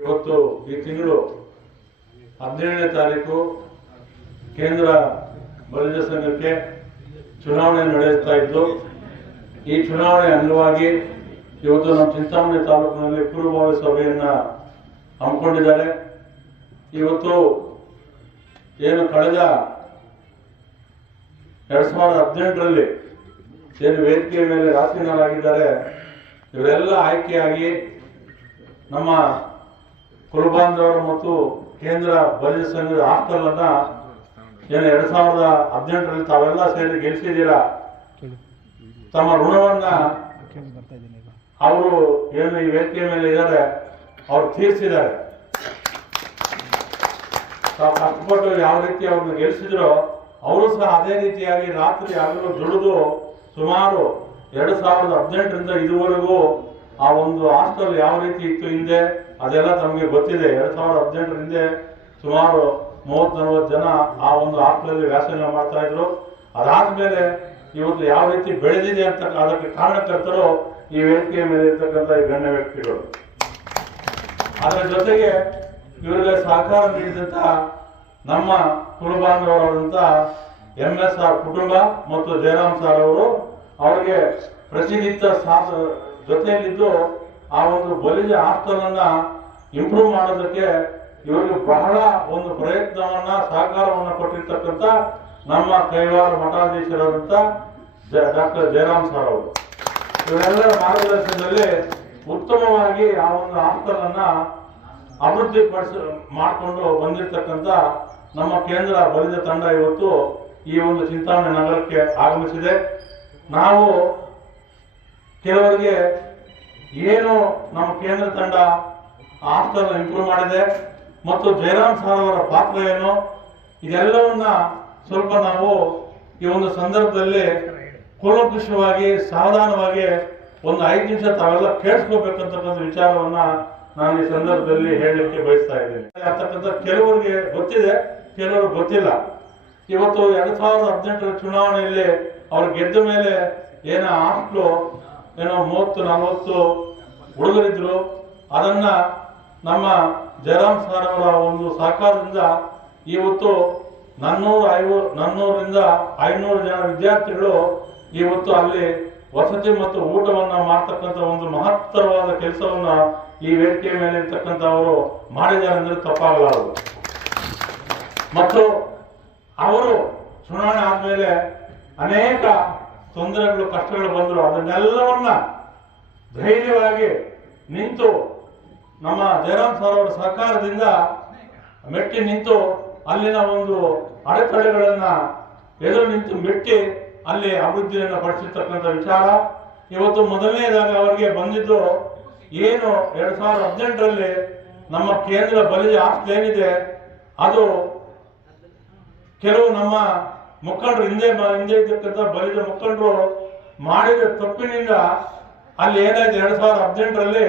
ಇವತ್ತು ಈ ತಿಂಗಳು ಹದಿನೇಳನೇ ತಾರೀಕು ಕೇಂದ್ರ ಬಲಿಜ ಸಂಘಕ್ಕೆ ಚುನಾವಣೆ ನಡೆಯುತ್ತಾ ಇದ್ದು, ಈ ಚುನಾವಣೆ ಅಂಗವಾಗಿ ಇವತ್ತು ನಮ್ಮ ಚಿಂತಾಮಣಿ ತಾಲೂಕಿನಲ್ಲಿ ಪೂರ್ವಭಾವಿ ಸಭೆಯನ್ನ ಹಮ್ಮಿಕೊಂಡಿದ್ದಾರೆ. ಇವತ್ತು ಏನು ಕಳೆದ ಎರಡ್ ಸಾವಿರದ ಹದಿನೆಂಟರಲ್ಲಿ ಏನು ವೇದಿಕೆಯ ಮೇಲೆ ರಾಜಕೀಯರಾಗಿದ್ದಾರೆ ಇವರೆಲ್ಲ ಆಯ್ಕೆಯಾಗಿ ನಮ್ಮ ಕುರುಬಾಂಧವರು ಮತ್ತು ಕೇಂದ್ರ ಬಜೆಟ್ ಸಂಘದ ಹಾಸ್ಟೆಲ್ ಏನು ಎರಡ್ ಸಾವಿರದ ಹದಿನೆಂಟರಲ್ಲಿ ತಾವೆಲ್ಲ ಸೇರಿ ಗೆಲ್ಸಿದ್ದೀರಾ? ತಮ್ಮ ಋಣವನ್ನ ಅವರು ಏನು ಈ ವೇದಿಕೆ ಮೇಲೆ ಇದ್ದಾರೆ, ಅವ್ರು ತೀರಿಸಿದ್ದಾರೆ. ತಾವು ಕಷ್ಟಪಟ್ಟು ಯಾವ ರೀತಿ ಅವ್ರನ್ನ ಗೆಲ್ಸಿದ್ರೋ, ಅವರು ಸಹ ಅದೇ ರೀತಿಯಾಗಿ ರಾತ್ರಿ ಯಾವಾಗಲೂ ದುಡಿದು ಸುಮಾರು ಎರಡು ಸಾವಿರದ ಹದಿನೆಂಟರಿಂದ ಇದುವರೆಗೂ ಆ ಒಂದು ಹಾಸ್ಟೆಲ್ ಯಾವ ರೀತಿ ಇತ್ತು ಹಿಂದೆ, ಅದೆಲ್ಲ ತಮಗೆ ಗೊತ್ತಿದೆ. ಎರಡು ಸಾವಿರದ ಹದಿನೆಂಟರ ಹಿಂದೆ ಸುಮಾರು ಮೂವತ್ ನಲವತ್ತು ಜನ ಆ ಒಂದು ಹಾಸ್ಟೆಲ್ ವ್ಯಾಸಂಗ ಮಾಡ್ತಾ ಇದ್ರು. ಅದಾದ್ಮೇಲೆ ಇವತ್ತು ಯಾವ ರೀತಿ ಬೆಳೆದಿದೆ ಅಂತ ಅದಕ್ಕೆ ಕಾರಣಕರ್ತರು ಈ ವೇದಿಕೆಯ ಮೇಲೆ ಇರ್ತಕ್ಕಂಥ ಈ ಗಣ್ಯ ವ್ಯಕ್ತಿಗಳು. ಅದರ ಜೊತೆಗೆ ಇವರಿಗೆ ಸಹಕಾರ ನೀಡಿದಂತ ನಮ್ಮ ಕುಲಬಾಂಧವರಾದಂತ ಎಂ ಎಸ್ ಆರ್ ಕುಟುಂಬ ಮತ್ತು ಜಯರಾಮ್ ಸರ್ ಅವರು ಅವರಿಗೆ ಪ್ರತಿನಿತ್ಯ ಜೊತೆಯಲ್ಲಿದ್ದು ಆ ಒಂದು ಬಲಿಜ ಆಸ್ತನನ್ನ ಇಂಪ್ರೂವ್ ಮಾಡೋದಕ್ಕೆ ಇವರಿಗೆ ಬಹಳ ಒಂದು ಪ್ರಯತ್ನವನ್ನ, ಸಹಕಾರವನ್ನು ಕೊಟ್ಟಿರ್ತಕ್ಕಂಥ ನಮ್ಮ ಕೈವಾರ ಮಠಾಧೀಶರಾದಂಥ ಡಾಕ್ಟರ್ ಜಯರಾಮ್ ಸರ್ ಅವರು. ಇವರೆಲ್ಲರ ಮಾರ್ಗದರ್ಶನದಲ್ಲಿ ಉತ್ತಮವಾಗಿ ಆ ಒಂದು ಆಸ್ತನನ್ನ ಅಭಿವೃದ್ಧಿ ಪಡಿಸ ಮಾಡಿಕೊಂಡು ಬಂದಿರತಕ್ಕಂತ ನಮ್ಮ ಕೇಂದ್ರ ಬಲಿದ ತಂಡ ಇವತ್ತು ಈ ಒಂದು ಚಿಂತಾಮಣಿ ನಗರಕ್ಕೆ ಆಗಮಿಸಿದೆ. ನಾವು ಕೆಲವರಿಗೆ ಏನು ನಮ್ಮ ಕೇಂದ್ರ ತಂಡ ಆಸ್ತನ ಇಂಪ್ರೂವ್ ಮಾಡಿದೆ ಮತ್ತು ಜಯರಾಮ್ ಸರ್ ಅವರ ಪಾತ್ರ ಏನು, ಇದೆಲ್ಲವನ್ನ ಸ್ವಲ್ಪ ನಾವು ಈ ಒಂದು ಸಂದರ್ಭದಲ್ಲಿ ಕೂಲಂಕುಷವಾಗಿ, ಸಾವಧಾನವಾಗಿ ಒಂದು ಐದು ನಿಮಿಷ ತಾವೆಲ್ಲ ಕೇಳಿಸ್ಕೋಬೇಕಂತಕ್ಕಂಥ ವಿಚಾರವನ್ನ ನಾನು ಈ ಸಂದರ್ಭದಲ್ಲಿ ಹೇಳಲಿಕ್ಕೆ ಬಯಸ್ತಾ ಇದ್ದೇನೆ. ಕೆಲವರಿಗೆ ಗೊತ್ತಿದೆ ಕೆಲವರು ಗೊತ್ತಿಲ್ಲ. ಇವತ್ತು ಎರಡ್ ಸಾವಿರದ ಹದಿನೆಂಟರ ಚುನಾವಣೆಯಲ್ಲಿ ಅವ್ರು ಗೆದ್ದ ಮೇಲೆ ಏನ ಹಾಸ್ಟ್ಲು ಏನೋ ಮೂವತ್ತು, ನಲವತ್ತು ಹುಡುಗರಿದ್ರು. ಅದನ್ನ ನಮ್ಮ ಜಯರಾಮ್ ಸರ್ ಅವರ ಒಂದು ಸಹಕಾರದಿಂದ ಇವತ್ತು ನಾನ್ನೂರು ಐವ ನನ್ನೂರಿಂದ ಐನೂರು ಜನ ವಿದ್ಯಾರ್ಥಿಗಳು ಇವತ್ತು ಅಲ್ಲಿ ವಸತಿ ಮತ್ತು ಊಟವನ್ನ ಮಾಡ್ತಕ್ಕಂಥ ಒಂದು ಮಹತ್ತರವಾದ ಕೆಲಸವನ್ನ ಈ ವೇದಿಕೆ ಮೇಲೆ ಇರ್ತಕ್ಕಂಥವರು ಮಾಡಿದ್ದಾರೆ ಅಂದ್ರೆ ತಪ್ಪಾಗಲಾರದು. ಮತ್ತು ಅವರು ಚುನಾವಣೆ ಆದ್ಮೇಲೆ ಅನೇಕ ತೊಂದರೆಗಳು, ಕಷ್ಟಗಳು ಬಂದರು. ಅದನ್ನೆಲ್ಲವನ್ನ ಧೈರ್ಯವಾಗಿ ನಿಂತು ನಮ್ಮ ಜಯರಾಮ್ ಸರ್ ಅವರ ಸರ್ಕಾರದಿಂದ ಮೆಟ್ಟಿ ನಿಂತು ಅಲ್ಲಿನ ಒಂದು ಅಡೆತಡೆಗಳನ್ನ ಎದುರು ನಿಂತು ಮೆಟ್ಟಿ ಅಲ್ಲಿ ಅಭಿವೃದ್ಧಿಯನ್ನು ಪಡಿಸಿರ್ತಕ್ಕಂಥ ವಿಚಾರ. ಇವತ್ತು ಮೊದಲನೇದಾಗಿ ಅವರಿಗೆ ಬಂದಿದ್ದು ಏನು ಎರಡ್ ಸಾವಿರದ ಹದಿನೆಂಟರಲ್ಲಿ ನಮ್ಮ ಕೇಂದ್ರ ಬಲಿ ಆಸ್ತಿ ಏನಿದೆ, ಅದು ಕೆಲವು ನಮ್ಮ ಮುಖಂಡರು ಹಿಂದೆ ಹಿಂದೆ ಇದ್ದಕ್ಕಂಥ ಬಲಿದ ಮುಖಂಡರು ಮಾಡಿದ ತಪ್ಪಿನಿಂದ ಅಲ್ಲಿ ಏನಾಯ್ತು? ಎರಡ್ ಸಾವಿರದ ಹದಿನೆಂಟರಲ್ಲಿ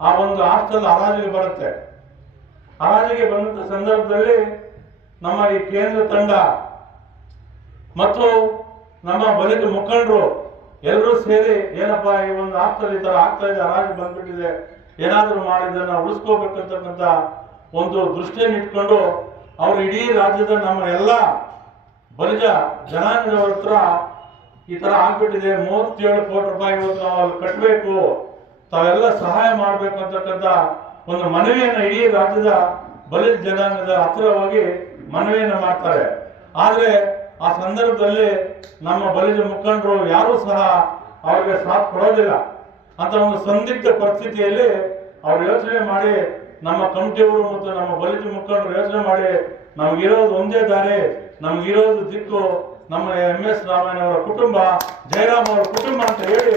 ಆ ಒಂದು ಹಾಸ್ಟೆಲ್ ಹರಾಜಿಗೆ ಬರುತ್ತೆ. ಹರಾಜಿಗೆ ಬಂದಂತ ಸಂದರ್ಭದಲ್ಲಿ ನಮ್ಮ ಈ ಕೇಂದ್ರ ತಂಡ ಮತ್ತು ನಮ್ಮ ಬಲಿದ ಮುಖಂಡರು ಎಲ್ಲರೂ ಸೇರಿ ಏನಪ್ಪಾ ಈ ಒಂದು ಹಾಸ್ಟೆಲ್ ಈ ತರ ಆಗ್ತಾ ಇದೆ, ಹರಾಜು ಬಂದ್ಬಿಟ್ಟಿದೆ, ಏನಾದರೂ ಮಾಡಿದ್ದನ್ನು ಉಳಿಸ್ಕೋಬೇಕಂತಕ್ಕಂಥ ಒಂದು ದೃಷ್ಟಿಯನ್ನು ಇಟ್ಕೊಂಡು ಅವರು ಇಡೀ ರಾಜ್ಯದ ನಮ್ಮ ಎಲ್ಲ ಬಲಿಜ ಜನಾಂಗದವ್ರ ಹತ್ರ ಈ ತರ ಆಗ್ಬಿಟ್ಟಿದೆ. ಮೂವತ್ತೇಳು ಕೋಟಿ ರೂಪಾಯಿ ಇವತ್ತು ಕಟ್ಟಬೇಕು ತಾವೆಲ್ಲ ಸಹಾಯ ಮಾಡಬೇಕು ಅಂತಕ್ಕಂಥ ಒಂದು ಮನವಿಯನ್ನು ಇಡೀ ರಾಜ್ಯದ ಬಲಿತ ಜನಾಂಗದ ಹತ್ರ ಹೋಗಿ ಮನವಿಯನ್ನು ಮಾಡ್ತಾರೆ. ಆದ್ರೆ ಆ ಸಂದರ್ಭದಲ್ಲಿ ನಮ್ಮ ಬಲಿಜ ಮುಖಂಡರು ಯಾರೂ ಸಹ ಅವರಿಗೆ ಸಾಥ್ ಕೊಡೋದಿಲ್ಲ ಅಂತ ಒಂದು ಸಂದಿಗ್ಧ ಪರಿಸ್ಥಿತಿಯಲ್ಲಿ ಅವ್ರು ಯೋಚನೆ ಮಾಡಿ ನಮ್ಮ ಕಮಿಟಿಯವರು ಮತ್ತು ನಮ್ಮ ಬಲಿತ ಮುಖಂಡರು ಯೋಚನೆ ಮಾಡಿ, ನಮಗಿರೋದು ಒಂದೇ ದಾರಿ, ನಮ್ಗಿರೋದು ದಿಕ್ಕು, ನಮ್ಮ ಎಂ ಎಸ್ ರಾಮಾಯಣ ಅವರ ಕುಟುಂಬ, ಜಯರಾಮ್ ಅವರ ಕುಟುಂಬ ಅಂತ ಹೇಳಿ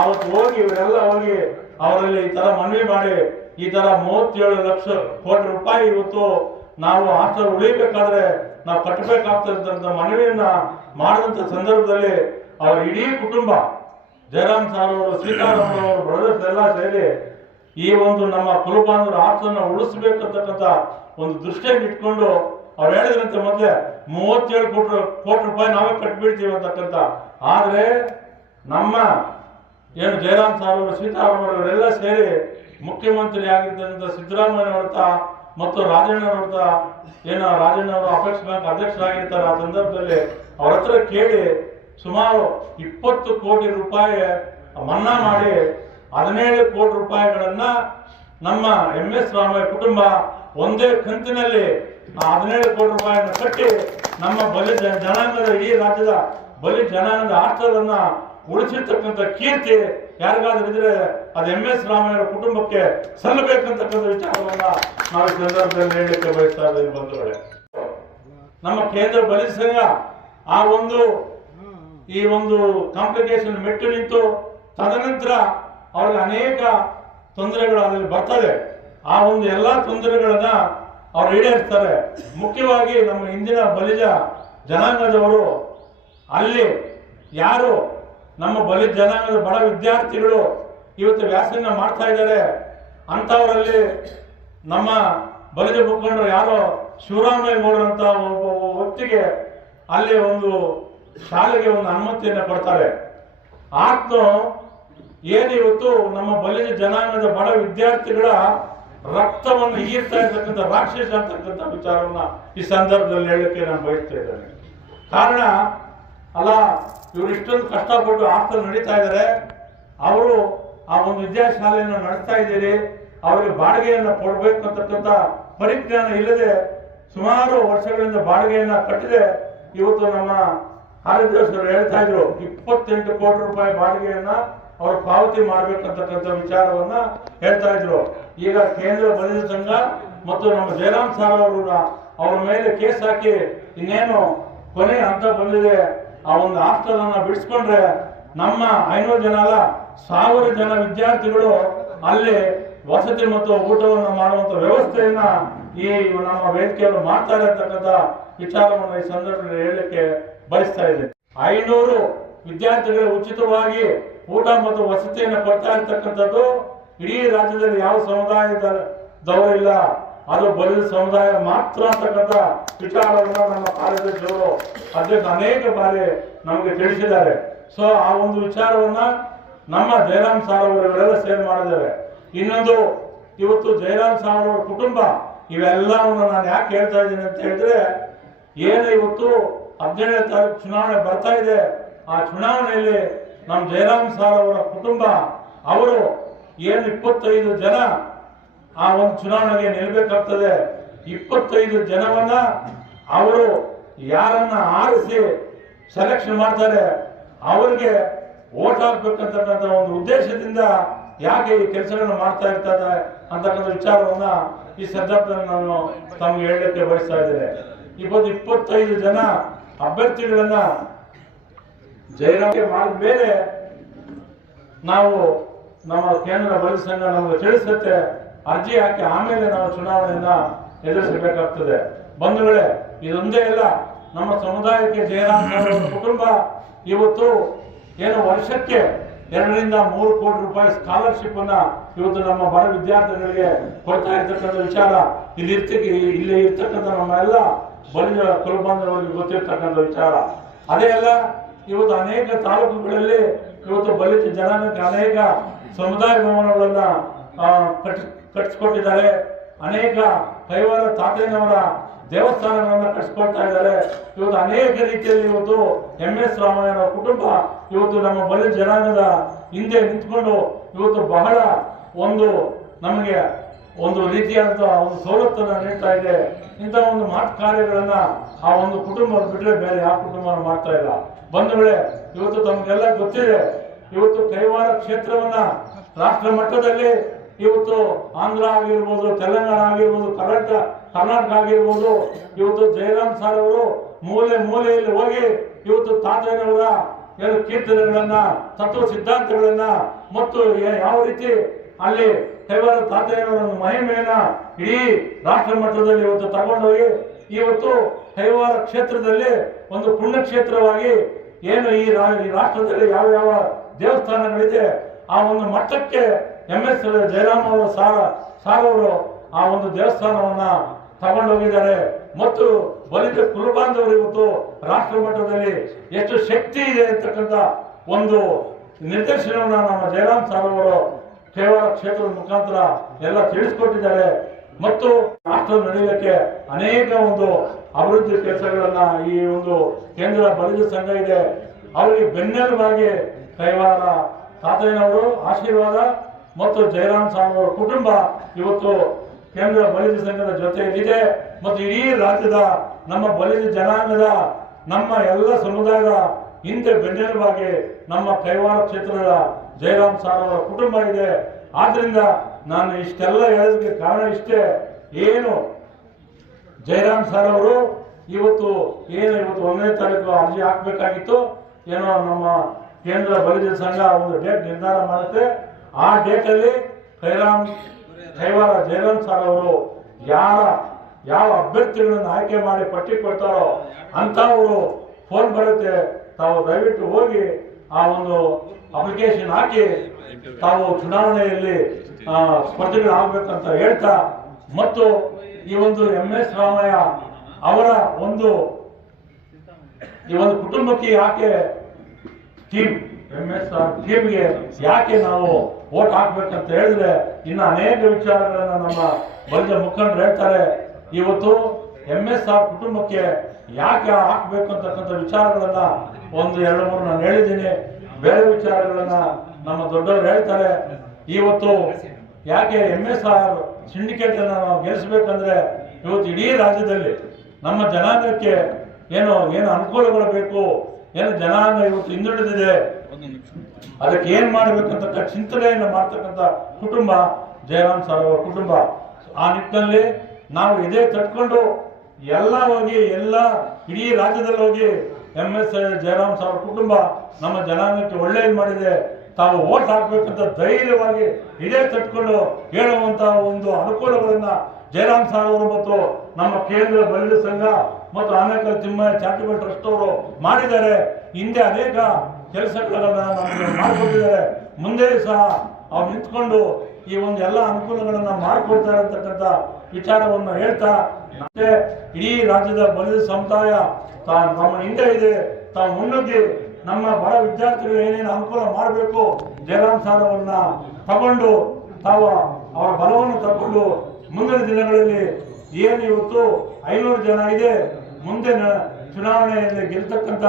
ಅವತ್ತು ಹೋಗಿ ಇವರೆಲ್ಲ ಹೋಗಿ ಅವರಲ್ಲಿ ಈ ತರ ಮನವಿ ಮಾಡಿ, ಈ ತರ ಮೂವತ್ತೇಳು ಲಕ್ಷ ಕೋಟಿ ರೂಪಾಯಿ ಇವತ್ತು ನಾವು ಹಾಸ್ಟೆಲ್ ಉಳಿಬೇಕಾದ್ರೆ ನಾವು ಕಟ್ಟಬೇಕಾಗ್ತದಂತ ಮನವಿಯನ್ನ ಮಾಡಿದಂತ ಸಂದರ್ಭದಲ್ಲಿ ಅವರ ಇಡೀ ಕುಟುಂಬ, ಜಯರಾಮ್ ಸಾರ್ ಅವರು ಸೀತಾರಾಮ್ ಅವರು, ಬ್ರದರ್ಸ್ ಎಲ್ಲ ಸೇರಿ ಈ ಒಂದು ನಮ್ಮ ಕುಲಬಾಂಧವರ ಆತನ ಉಳಿಸ್ಬೇಕಂತಕ್ಕಂಥ ಒಂದು ದೃಷ್ಟಿಯನ್ನು ಇಟ್ಕೊಂಡು ಅವ್ರು ಹೇಳಿದ್ರಂತೆ ಮೊದಲೇ, ಮೂವತ್ತೇಳು ಕೋಟಿ ಕೋಟಿ ರೂಪಾಯಿ ನಾವೇ ಕಟ್ಬಿಡ್ತೀವಿ ಅಂತಕ್ಕಂಥ. ಆದ್ರೆ ನಮ್ಮ ಏನು ಜಯರಾಮ್ ಸಾರ್ ಅವರು ಸೀತಾರಾಮ್ ಅವರೆಲ್ಲ ಸೇರಿ ಮುಖ್ಯಮಂತ್ರಿ ಆಗಿದ್ದಂತ ಸಿದ್ದರಾಮಯ್ಯ ಅವ್ರತ ಮತ್ತು ರಾಜಣ್ಣ ಅವ್ರತ ಏನು ರಾಜಣ್ಣ ಅವರು ಅಪೆಕ್ಸ್ ಬ್ಯಾಂಕ್ ಅಧ್ಯಕ್ಷರಾಗಿರ್ತಾರೆ. ಆ ಸಂದರ್ಭದಲ್ಲಿ ಅವ್ರ ಹತ್ರ ಕೇಳಿ ಸುಮಾರು ಇಪ್ಪತ್ತು ಕೋಟಿ ರೂಪಾಯಿ ಮನ್ನಾ ಮಾಡಿ ಹದಿನೇಳು ಕೋಟಿ ರೂಪಾಯಿಗಳನ್ನ ನಮ್ಮ ಎಂ ಎಸ್ ರಾಮಯ್ಯ ಕುಟುಂಬ ಒಂದೇ ಕಂತಿನಲ್ಲಿ ಹದಿನೇಳು ಕೋಟಿ ರೂಪಾಯಿಯನ್ನು ಕಟ್ಟಿ ನಮ್ಮ ಬಲಿ ಜನಾಂಗದ ಈ ರಾಜ್ಯದ ಬಲಿ ಜನಾಂಗದ ಅನ್ನ ಉಳಿಸಿರ್ತಕ್ಕಂಥ ಕೀರ್ತಿ ಯಾರಿಗಾದ್ರೂ ಇದ್ರೆ ಅದು ಎಂ ಎಸ್ ರಾಮಯ್ಯ ಕುಟುಂಬಕ್ಕೆ ಸಲ್ಲಬೇಕಂತಕ್ಕಂಥ ವಿಚಾರವನ್ನ ನಾವು ಸಂದರ್ಭದಲ್ಲಿ ಹೇಳಲಿಕ್ಕೆ ಬಯಸ್ತಾ ಇದ್ದೇನೆ ಬಂಧುಗಳೇ. ನಮ್ಮ ಕೇಂದ್ರ ಬಲಿ ಸಂಘ ಆ ಒಂದು ಈ ಒಂದು ಕಾಂಪ್ಲಿಕೇಶನ್ ಮೆಟ್ಟು ನಿಂತು ತದನಂತರ ಅವ್ರಿಗೆ ಅನೇಕ ತೊಂದರೆಗಳು ಅದರಲ್ಲಿ ಬರ್ತದೆ. ಆ ಒಂದು ಎಲ್ಲ ತೊಂದರೆಗಳನ್ನ ಅವ್ರು ಈಡೇರಿಸ್ತಾರೆ. ಮುಖ್ಯವಾಗಿ ನಮ್ಮ ಇಂದಿನ ಬಲಿಜ ಜನಾಂಗದವರು, ಅಲ್ಲಿ ಯಾರು ನಮ್ಮ ಬಲಿ ಜನಾಂಗದ ಬಡ ವಿದ್ಯಾರ್ಥಿಗಳು ಇವತ್ತು ವ್ಯಾಸಂಗ ಮಾಡ್ತಾ ಇದ್ದಾರೆ, ಅಂಥವರಲ್ಲಿ ನಮ್ಮ ಬಲಿಜ ಮುಖಂಡರು ಯಾರೋ ಶಿವರಾಮಯ್ಯ ಗೌಡ್ರಂತ ಒಬ್ಬ ವ್ಯಕ್ತಿಗೆ ಅಲ್ಲಿ ಒಂದು ಶಾಲೆಗೆ ಒಂದು ಅನುಮತಿಯನ್ನು ಕೊಡ್ತಾರೆ. ಆತ್ನು ಏನು ಇವತ್ತು ನಮ್ಮ ಬಲಿಜ ಜನಾಂಗದ ಬಡ ವಿದ್ಯಾರ್ಥಿಗಳ ರಕ್ತವನ್ನು ಹೀರ್ತಾ ಇರ್ತಕ್ಕಂಥ ರಾಕ್ಷಸ ಅಂತಕ್ಕಂಥ ವಿಚಾರವನ್ನ ಈ ಸಂದರ್ಭದಲ್ಲಿ ಹೇಳಕ್ಕೆ ನಾನು ಬಯಸ್ತಾ ಇದ್ದೇನೆ. ಕಾರಣ, ಅಲ್ಲ, ಇವರು ಇಷ್ಟೊಂದು ಕಷ್ಟಪಟ್ಟು ಆಟ ನಡೀತಾ ಇದ್ದಾರೆ. ಅವರು ಆ ಒಂದು ವಿದ್ಯಾಶಾಲೆಯನ್ನು ನಡೆಸ್ತಾ ಇದ್ದೀರಿ. ಅವರಿಗೆ ಬಾಡಿಗೆಯನ್ನು ಕೊಡಬೇಕು ಅಂತಕ್ಕಂಥ ಪರಿಜ್ಞಾನ ಇಲ್ಲದೆ ಸುಮಾರು ವರ್ಷಗಳಿಂದ ಬಾಡಿಗೆಯನ್ನ ಕಟ್ಟಿದೆ. ಇವತ್ತು ನಮ್ಮ ಆರೋಗ್ಯ ಹೇಳ್ತಾ ಇದ್ರು, ಇಪ್ಪತ್ತೆಂಟು ಕೋಟಿ ರೂಪಾಯಿ ಬಾಡಿಗೆಯನ್ನ ಅವರು ಪಾವತಿ ಮಾಡ್ಬೇಕಂತಕ್ಕಂಥ ವಿಚಾರವನ್ನ ಹೇಳ್ತಾ ಇದ್ರು. ಈಗ ಕೇಂದ್ರ ಬಲಿತ ಸಂಘ ಮತ್ತು ನಮ್ಮ ಜಯರಾಮ್ ಸಾರ್ ಅವರು ಅವ್ರ ಮೇಲೆ ಕೇಸ್ ಹಾಕಿ ಇನ್ನೇನು ಕೊನೆ ಹಂತ ಬಂದಿದೆ. ಆ ಒಂದು ಹಾಸ್ಟೆಲ್ ಬಿಡಿಸ್ಕೊಂಡ್ರೆ ನಮ್ಮ ಐನೂರು ಜನ ಅಲ್ಲ, ಸಾವಿರ ಜನ ವಿದ್ಯಾರ್ಥಿಗಳು ಅಲ್ಲಿ ವಸತಿ ಮತ್ತು ಊಟವನ್ನು ಮಾಡುವಂತ ವ್ಯವಸ್ಥೆಯನ್ನ ಈ ನಮ್ಮ ವೇದಿಕೆಯನ್ನು ಮಾಡ್ತಾರೆ ಅಂತಕ್ಕಂಥ ವಿಚಾರವನ್ನು ಈ ಸಂದರ್ಭದಲ್ಲಿ ಹೇಳಲಿಕ್ಕೆ ಬಯಸ್ತಾ ಇದೆ ಐನೂರು ವಿದ್ಯಾರ್ಥಿಗಳಿಗೆ ಉಚಿತವಾಗಿ ಊಟ ಮತ್ತು ವಸತಿಯನ್ನು ಕೊಡ್ತಾ ಇರ್ತಕ್ಕಂಥದ್ದು ಇಡೀ ರಾಜ್ಯದಲ್ಲಿ ಯಾವ ಸಮುದಾಯದವರಿಲ್ಲ ಅದು ಬರೀ ಸಮುದಾಯ ಮಾತ್ರ ಅಂತಕ್ಕಂಥ ವಿಚಾರವನ್ನು ನಮ್ಮ ಕಾರ್ಯದರ್ಶಿಯವರು ಅಧ್ಯಕ್ಷ ಅನೇಕ ಬಾರಿ ನಮಗೆ ತಿಳಿಸಿದ್ದಾರೆ. ಸೊ ಆ ಒಂದು ವಿಚಾರವನ್ನ ನಮ್ಮ ಜಯರಾಮ್ ಸಾರ್ ಅವರು ಇವರೆಲ್ಲ ಸೇರ್ ಮಾಡಿದ್ದಾರೆ. ಇನ್ನೊಂದು, ಇವತ್ತು ಜಯರಾಮ್ ಸಾರ್ ಕುಟುಂಬ, ಇವೆಲ್ಲವನ್ನು ನಾನು ಯಾಕೆ ಹೇಳ್ತಾ ಇದ್ದೀನಿ ಅಂತ ಹೇಳಿದ್ರೆ, ಏನು ಇವತ್ತು ಹದಿನೇಳನೇ ತಾರೀಕು ಚುನಾವಣೆ ಬರ್ತಾ ಇದೆ ಆ ಚುನಾವಣೆಯಲ್ಲಿ ನಮ್ಮ ಜಯರಾಮ್ ಸಾರ್ ಅವರ ಕುಟುಂಬ, ಅವರು ಏನು ಇಪ್ಪತ್ತೈದು ಜನ ಆ ಒಂದು ಚುನಾವಣೆಗೆ ನಿಲ್ಬೇಕಾಗ್ತದೆ. ಇಪ್ಪತ್ತೈದು ಜನವನ್ನ ಅವರು ಯಾರನ್ನ ಆರಿಸಿ ಸೆಲೆಕ್ಷನ್ ಮಾಡ್ತಾರೆ, ಅವರಿಗೆ ಓಟ್ ಹಾಕ್ಬೇಕಂತಕ್ಕಂಥ ಒಂದು ಉದ್ದೇಶದಿಂದ ಯಾಕೆ ಈ ಕೆಲಸಗಳನ್ನು ಮಾಡ್ತಾ ಇರ್ತಾರೆ ಅಂತಕ್ಕಂಥ ವಿಚಾರವನ್ನ ಈ ಸಂದರ್ಭದಲ್ಲಿ ನಾನು ತಮಗೆ ಹೇಳಲಿಕ್ಕೆ ಬಯಸ್ತಾ ಇದ್ದೇನೆ. ಇವತ್ತು ಇಪ್ಪತ್ತೈದು ಜನ ಅಭ್ಯರ್ಥಿಗಳನ್ನ ಜಯರಾಮ್ಗೆ ಮಾಡಿದ ಮೇಲೆ ನಾವು ನಮ್ಮ ಕೇಂದ್ರ ಬಲಿ ಸಂಘ ನಮಗೆ ತಿಳಿಸುತ್ತೆ, ಅರ್ಜಿ ಹಾಕಿ ಆಮೇಲೆ ನಾವು ಚುನಾವಣೆಯನ್ನ ಎದುರಿಸಬೇಕಾಗ್ತದೆ. ಬಂಧುಗಳೇ, ಇದೊಂದೇ ಇಲ್ಲ ನಮ್ಮ ಸಮುದಾಯಕ್ಕೆ ಜಯರಾಮ್ ಕುಟುಂಬ ಇವತ್ತು ಏನು ವರ್ಷಕ್ಕೆ ಎರಡರಿಂದ ಮೂರು ಕೋಟಿ ರೂಪಾಯಿ ಸ್ಕಾಲರ್ಶಿಪ್ ಅನ್ನ ಇವತ್ತು ನಮ್ಮ ಬಡ ವಿದ್ಯಾರ್ಥಿಗಳಿಗೆ ಕೊಡ್ತಾ ಇರ್ತಕ್ಕಂಥ ವಿಚಾರ ಇಲ್ಲಿ ಇಲ್ಲಿ ಇರ್ತಕ್ಕಂಥ ನಮ್ಮ ಎಲ್ಲ ಬಲಿಜ ಕುಲಬಾಂಧವರಿಗೆ ಗೊತ್ತಿರ್ತಕ್ಕಂಥ ವಿಚಾರ. ಅದೇ ಅಲ್ಲ ಇವತ್ತು ಅನೇಕ ತಾಲೂಕುಗಳಲ್ಲಿ ಇವತ್ತು ಬಲಿತ ಜನಾಂಗಕ್ಕೆ ಅನೇಕ ಸಮುದಾಯ ಭವನಗಳನ್ನ ಕಟ್ಟಿಸ್ಕೊಟ್ಟಿದ್ದಾರೆ. ಅನೇಕ ಕೈವಾರ ತಾತಯ್ಯನವರ ದೇವಸ್ಥಾನಗಳನ್ನ ಕಟ್ಸ್ಕೊಳ್ತಾ ಇದ್ದಾರೆ. ಇವತ್ತು ಅನೇಕ ರೀತಿಯಲ್ಲಿ ಇವತ್ತು ಎಂ ಎಸ್ ರಾಮಯ್ಯನವರ ಕುಟುಂಬ ಇವತ್ತು ನಮ್ಮ ಬಲಿ ಜನಾಂಗದ ಹಿಂದೆ ನಿಂತ್ಕೊಂಡು ಇವತ್ತು ಬಹಳ ಒಂದು ನಮಗೆ ಒಂದು ರೀತಿಯಾದಂಥ ಒಂದು ಸೌಲತ್ತನ್ನ ನೀಡ್ತಾ ಇದೆ ಇಂಥ ಒಂದು ಮಾತು ಕಾರ್ಯಗಳನ್ನ ಆ ಒಂದು ಕುಟುಂಬ ಬಿಟ್ಟರೆ ಬೇರೆ ಯಾವ ಕುಟುಂಬ ಮಾಡ್ತಾ ಇಲ್ಲ. ಬಂಧುಗಳೇ, ಇವತ್ತು ತಮಗೆಲ್ಲ ಗೊತ್ತಿದೆ, ಇವತ್ತು ಕೈವಾರ ಕ್ಷೇತ್ರವನ್ನ ರಾಷ್ಟ್ರ ಮಟ್ಟದಲ್ಲಿ ಇವತ್ತು ಆಂಧ್ರ ಆಗಿರ್ಬೋದು, ತೆಲಂಗಾಣ ಆಗಿರ್ಬೋದು, ಕರ್ನಾಟಕ ಕರ್ನಾಟಕ ಆಗಿರ್ಬೋದು, ಇವತ್ತು ಜಯರಾಮ್ ಸರ್ ಅವರು ಮೂಲೆ ಮೂಲೆಯಲ್ಲಿ ಹೋಗಿ ಇವತ್ತು ತಾತಯ್ಯನವರ ಏನು ಕೀರ್ತನೆಗಳನ್ನ, ತತ್ವ ಸಿದ್ಧಾಂತಗಳನ್ನ ಮತ್ತು ಯಾವ ರೀತಿ ಅಲ್ಲಿ ಕೈವಾರ ತಾತಯ್ಯನವರ ಮಹಿಮೆಯನ್ನ ಇಡೀ ರಾಷ್ಟ್ರ ಮಟ್ಟದಲ್ಲಿ ಇವತ್ತು ತಗೊಂಡೋಗಿ ಇವತ್ತು ಕೈವಾರ ಕ್ಷೇತ್ರದಲ್ಲಿ ಒಂದು ಪುಣ್ಯಕ್ಷೇತ್ರವಾಗಿ ಏನು ಈ ರಾಷ್ಟ್ರದಲ್ಲಿ ಯಾವ ಯಾವ ದೇವಸ್ಥಾನಗಳಿದೆ, ಆ ಒಂದು ಮಟ್ಟಕ್ಕೆ ಎಂ ಎಸ್ ಜಯರಾಮ್ ಅವರ ಸಾರ, ಸಾರವರು ಆ ಒಂದು ದೇವಸ್ಥಾನವನ್ನ ತಗೊಂಡೋಗಿದ್ದಾರೆ. ಮತ್ತು ಬಲಿತ ಕುಲಬಾಂಧವರು ಇವತ್ತು ರಾಷ್ಟ್ರ ಮಟ್ಟದಲ್ಲಿ ಎಷ್ಟು ಶಕ್ತಿ ಇದೆ ಅಂತಕ್ಕಂಥ ಒಂದು ನಿರ್ದೇಶನವನ್ನ ನಮ್ಮ ಜಯರಾಮ್ ಸಾರ್ ಅವರು ಕೇವಲ ಕ್ಷೇತ್ರದ ಮುಖಾಂತರ ಎಲ್ಲ ತಿಳಿಸ್ಕೊಟ್ಟಿದ್ದಾರೆ. ಮತ್ತು ರಾಷ್ಟ್ರ ನಡೆಯಲಿಕ್ಕೆ ಅನೇಕ ಒಂದು ಅಭಿವೃದ್ಧಿ ಕೆಲಸಗಳನ್ನ ಈ ಒಂದು ಕೇಂದ್ರ ಬಲಿದ ಸಂಘ ಇದೆ. ಅವರಿಗೆ ಬೆನ್ನೆಲುಬಾಗಿ ಕೈವಾರ ತಾತಯ್ಯನವರು ಆಶೀರ್ವಾದ ಮತ್ತು ಜಯರಾಮ್ ಸ್ವಾಮಿ ಅವರ ಕುಟುಂಬ ಇವತ್ತು ಕೇಂದ್ರ ಬಲಿದ ಸಂಘದ ಜೊತೆಯಲ್ಲಿದೆ. ಮತ್ತು ಇಡೀ ರಾಜ್ಯದ ನಮ್ಮ ಬಲಿದ ಜನಾಂಗದ, ನಮ್ಮ ಎಲ್ಲ ಸಮುದಾಯದ ಹಿಂದೆ ಬೆನ್ನೆಲುಬಾಗಿ ನಮ್ಮ ಕೈವಾರ ಕ್ಷೇತ್ರದ ಜಯರಾಮ್ ಸಾರ್ ಅವರ ಕುಟುಂಬ ಇದೆ. ಆದ್ರಿಂದ ನಾನು ಇಷ್ಟೆಲ್ಲ ಹೇಳೋದಕ್ಕೆ ಕಾರಣ ಇಷ್ಟೇ. ಏನು? ಜಯರಾಮ್ ಸರ್ ಅವರು ಇವತ್ತು ಏನು ಇವತ್ತು ಒಂದನೇ ತಾರೀಕು ಅರ್ಜಿ ಹಾಕ್ಬೇಕಾಗಿತ್ತು? ಏನೋ ನಮ್ಮ ಕೇಂದ್ರ ಬಲಿಜ ಸಂಘ ಒಂದು ಡೇಟ್ ನಿರ್ಧಾರ ಮಾಡುತ್ತೆ. ಆ ಡೇಟಲ್ಲಿ ಕೈರಾಮ್ ಕೈವಾರ ಜಯರಾಮ್ ಸರ್ ಅವರು ಯಾರ, ಯಾವ ಅಭ್ಯರ್ಥಿಗಳನ್ನು ಆಯ್ಕೆ ಮಾಡಿ ಪಟ್ಟಿ ಕೊಡ್ತಾರೋ ಅಂತವರು ಫೋನ್ ಬರುತ್ತೆ. ತಾವು ದಯವಿಟ್ಟು ಹೋಗಿ ಆ ಒಂದು ಅಪ್ಲಿಕೇಶನ್ ಹಾಕಿ ತಾವು ಚುನಾವಣೆಯಲ್ಲಿ ಸ್ಪರ್ಧೆಗಳಾಗಬೇಕಂತ ಹೇಳ್ತಾ, ಮತ್ತು ಈ ಒಂದು ಎಂ ಎಸ್ ರಾಮಯ್ಯ ಅವರ ಒಂದು, ಈ ಒಂದು ಕುಟುಂಬಕ್ಕೆ ಯಾಕೆ ಟೀಮ್ ಎಂ ಎಸ್ ಟೀಮ್ಗೆ ಯಾಕೆ ನಾವು ಓಟ್ ಹಾಕ್ಬೇಕಂತ ಹೇಳಿದ್ರೆ, ಇನ್ನು ಅನೇಕ ವಿಚಾರಗಳನ್ನ ನಮ್ಮ ಬಂದ ಮುಖಂಡರು ಹೇಳ್ತಾರೆ. ಇವತ್ತು ಎಂ ಎಸ್ ಆರ್ ಕುಟುಂಬಕ್ಕೆ ಯಾಕೆ ಹಾಕ್ಬೇಕು ಅಂತಕ್ಕಂಥ ವಿಚಾರಗಳನ್ನ ಒಂದು, ಎರಡು, ಮೂರು ನಾನು ಹೇಳಿದ್ದೀನಿ. ಬೇರೆ ವಿಚಾರಗಳನ್ನ ನಮ್ಮ ದೊಡ್ಡವರು ಹೇಳ್ತಾರೆ. ಇವತ್ತು ಯಾಕೆ ಎಂ ಎಸ್ ಆರ್ ಸಿಂಡಿಕೇಟ್ ಅನ್ನ ನಾವು ಗೆಲ್ಲಿಸ್ಬೇಕಂದ್ರೆ ಇವತ್ತು ಇಡೀ ರಾಜ್ಯದಲ್ಲಿ ನಮ್ಮ ಜನಾಂಗಕ್ಕೆ ಏನು ಏನು ಅನುಕೂಲಗಳು ಬೇಕು, ಏನು ಜನಾಂಗ ಇವತ್ತು ಹಿಂದುಳಿದಿದೆ, ಅದಕ್ಕೆ ಏನ್ ಮಾಡ್ಬೇಕಂತ ಚಿಂತನೆಯನ್ನು ಮಾಡ್ತಕ್ಕಂಥ ಕುಟುಂಬ ಜಯರಾಮ್ ಸರ್ ಅವರ ಕುಟುಂಬ. ಆ ನಿಟ್ಟಿನಲ್ಲಿ ನಾವು ಇದೇ ತಟ್ಕೊಂಡು ಎಲ್ಲ ಹೋಗಿ, ಎಲ್ಲ ಇಡೀ ರಾಜ್ಯದಲ್ಲಿ ಹೋಗಿ ಎಂ ಎಸ್ ಜಯರಾಮ್ ಸರ್ ಕುಟುಂಬ ನಮ್ಮ ಜನಾಂಗಕ್ಕೆ ಒಳ್ಳೇದು ಮಾಡಿದೆ. ತಾವು ಓಟ್ ಹಾಕ್ಬೇಕಂತ ಧೈರ್ಯವಾಗಿ ಇದೇ ತಟ್ಕೊಂಡು ಹೇಳುವಂತಹ ಒಂದು ಅನುಕೂಲಗಳನ್ನ ಜಯರಾಮ್ ಅವರು ಮತ್ತು ನಮ್ಮ ಕೇಂದ್ರ ಬಲಿದ ಸಂಘ ಮತ್ತು ಆನೇಕಲ್ ತಿಮ್ಮಯ್ಯ ಚಾರಿಟಬಲ್ ಟ್ರಸ್ಟ್ ಅವರು ಮಾಡಿದ್ದಾರೆ. ಹಿಂದೆ ಅನೇಕ ಕೆಲಸಗಳನ್ನ ಮಾಡಿಕೊಟ್ಟಿದ್ದಾರೆ ಮುಂದೆ ಸಹ ಅವ್ರು ನಿಂತ್ಕೊಂಡು ಈ ಒಂದು ಎಲ್ಲ ಅನುಕೂಲಗಳನ್ನ ಮಾಡಿಕೊಡ್ತಾರೆ ಅಂತಕ್ಕಂಥ ವಿಚಾರವನ್ನು ಹೇಳ್ತಾ, ಮತ್ತೆ ಇಡೀ ರಾಜ್ಯದ ಬಲಿದ ಸಮುದಾಯ ತಾನು ನಮ್ಮ ಹಿಂದೆ ಇದೆ ತಾವು ಮುನ್ನುಗ್ಗಿ ನಮ್ಮ ಬಡ ವಿದ್ಯಾರ್ಥಿಗಳು ಏನೇನು ಅನುಕೂಲ ಮಾಡಬೇಕು, ಜಯರಾಮ್ ಅವರನ್ನ ತಗೊಂಡು, ತಾವು ಅವರ ಬಲವನ್ನು ತಗೊಂಡು ಮುಂದಿನ ದಿನಗಳಲ್ಲಿ ಏನು ಇವತ್ತು ಐನೂರು ಜನ ಇದೆ, ಮುಂದೆ ಚುನಾವಣೆಯಲ್ಲಿ ಗೆಲ್ತಕ್ಕಂತ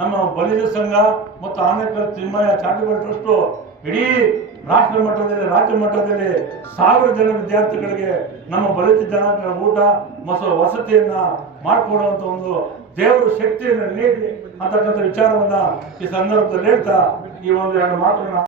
ನಮ್ಮ ಬಲಿಜ ಸಂಘ ಮತ್ತು ಆನೇಕಲ್, ತಿಮ್ಮಯ್ಯ ಚಾರಿಟಬಲ್ ಟ್ರಸ್ಟ್, ಇಡೀ ರಾಷ್ಟ್ರ ಮಟ್ಟದಲ್ಲಿ, ರಾಜ್ಯ ಮಟ್ಟದಲ್ಲಿ ಸಾವಿರ ಜನ ವಿದ್ಯಾರ್ಥಿಗಳಿಗೆ ನಮ್ಮ ಬಲಿತ ಜನ ಊಟ ಮತ್ತು ವಸತಿಯನ್ನ ಮಾಡಿಕೊಡುವಂತ ಒಂದು ದೇವರು ಶಕ್ತಿಯನ್ನು ನೀಡಿ ಅಂತಕ್ಕಂಥ ವಿಚಾರವನ್ನ ಈ ಸಂದರ್ಭದಲ್ಲಿ ಹೇಳ್ತಾ ಈ ಒಂದು ಎರಡು ಮಾತನ್ನ